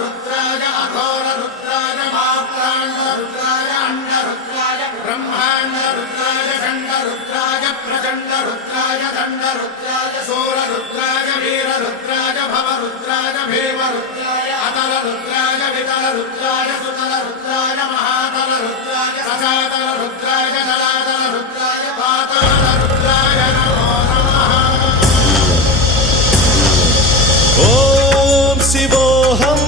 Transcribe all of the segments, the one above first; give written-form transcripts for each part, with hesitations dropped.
रुद्राय अघोर रुद्राय माक्राण्ड रुद्राय अंड रुद्राय ब्रह्मांड रुद्राय खंड रुद्राय प्रचंड रुद्राय दंड रुद्राय सूर रुद्राय वीर रुद्राय भव रुद्राय भीम रुद्राय अतल रुद्राय वितल रुद्राय सुतल रुद्राय महातल रुद्राय सजातल रुद्राय जलातल रुद्राय पाताल रुद्राय नमो नमः। ओम शिवोऽहं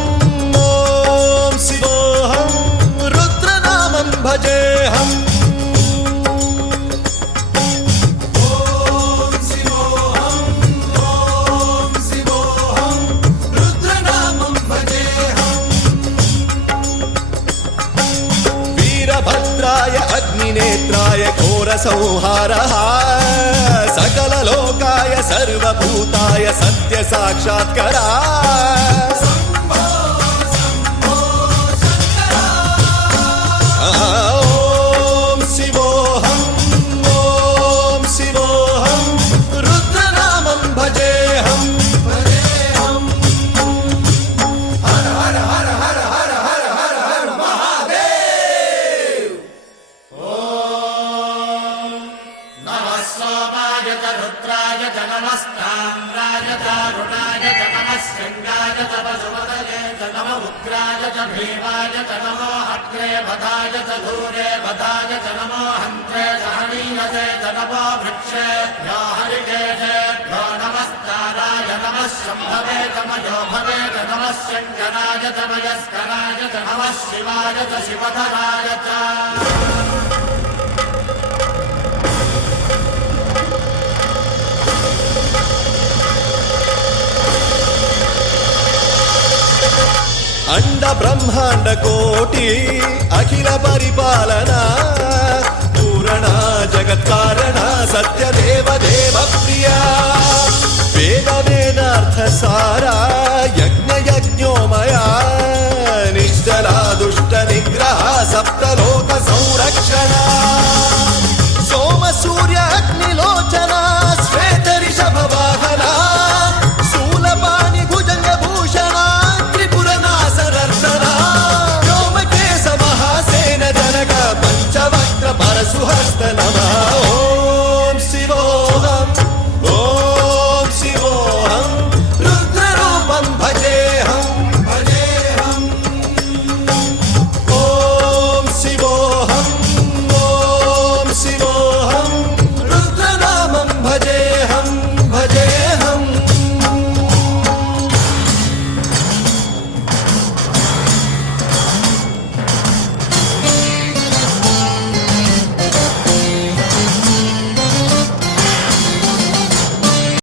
रुद्रनामं भजेऽहम्। वीरभद्राय अग्निनेत्राय घोरसंहारः सकललोकाय सर्वभूताय सत्यसाक्षात्करा। ॐ शिवोऽहं रुद्रनामं भजेऽहम्। हर हर हर हर हर हर हर हर महादेव। नमः सोमाय च रुद्राय च नमस्ताम्राय च अरुणाय च नमः शृङ्गाय च पशुपतये च नमः उग्राय च भीमाय च नमो अग्रे वधाय च दूरे वधाय च नमो हन्त्रे च हनीयसे च नमो वृक्षेभ्यो हरिकेशेभ्यो नमस्ताराय नमः शम्भवे च मयो भवे च नमः शङ्कराय च मयस्कराय च नमः शिवाय च शिवधराय च। अंड ब्रह्मांड कोटि अखिल परिपालना पूरणा जगत्कारणा सत्यदेव देव प्रिया वेद वेदार्थ सारा यज्ञ